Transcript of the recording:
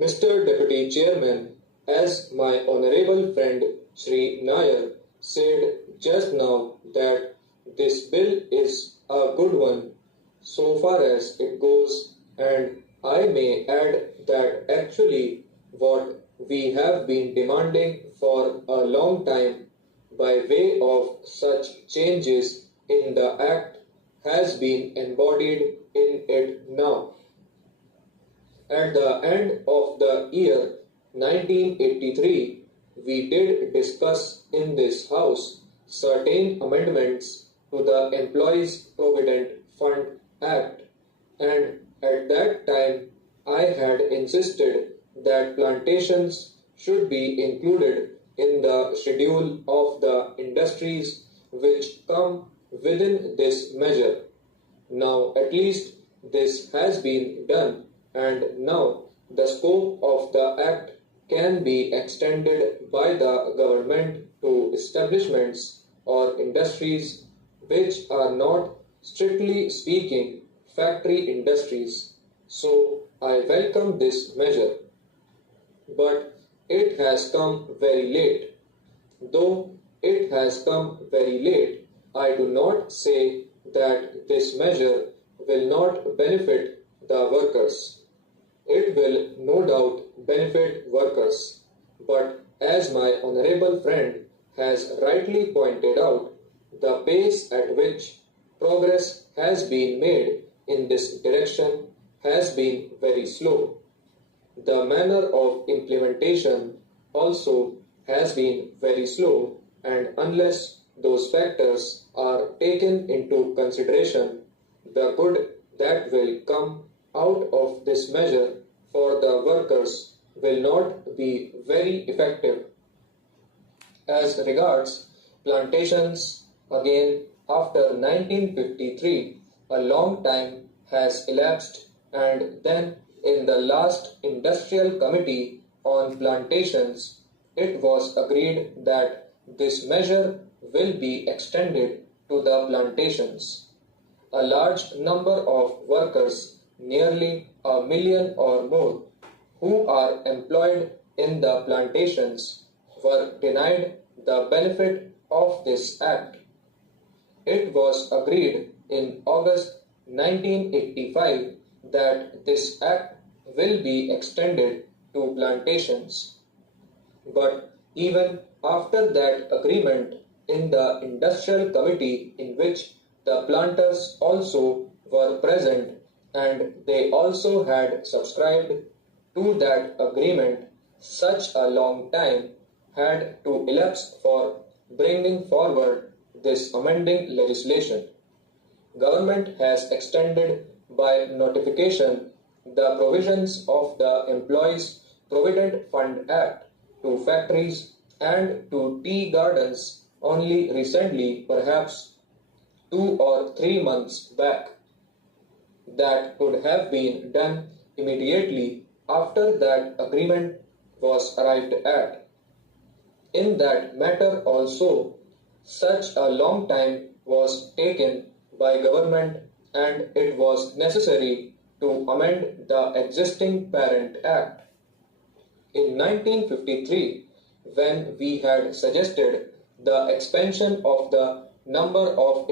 Mr. Deputy Chairman, as my honorable friend Shri Nair said just now that this bill is a good one so far as it goes, and I may add that actually what we have been demanding for a long time by way of such changes in the Act has been embodied in it now. At the end of the year 1983, we did discuss in this House certain amendments to the Employees Provident Fund Act, and at that time I had insisted that plantations should be included in the schedule of the industries which come within this measure. Now, at least this has been done, and now the scope of the Act can be extended by the government to establishments or industries which are not, strictly speaking, factory industries. So, I welcome this measure, but it has come very late. Though it has come very late, I do not say that this measure will not benefit the workers. It will no doubt benefit workers, but as my honorable friend has rightly pointed out, the pace at which progress has been made in this direction has been very slow. The manner of implementation also has been very slow, and unless those factors are taken into consideration, the good that will come out of this measure for the workers will not be very effective. As regards plantations, again, after 1953, a long time has elapsed, and then in the last Industrial Committee on Plantations, it was agreed that this measure will be extended to the plantations. A large number of workers, nearly 1 million or more, who are employed in the plantations were denied the benefit of this act. It was agreed in August 1985 that this act will be extended to plantations. But even after that agreement in the Industrial Committee, in which the planters also were present and they also had subscribed to that agreement, such a long time had to elapse for bringing forward this amending legislation. Government has extended by notification the provisions of the Employees Provident Fund Act to factories and to tea gardens only recently, perhaps 2 or 3 months back. That could have been done immediately after that agreement was arrived at. In that matter also, such a long time was taken by government, and it was necessary to amend the existing Parent Act. In 1953, when we had suggested the expansion of the number of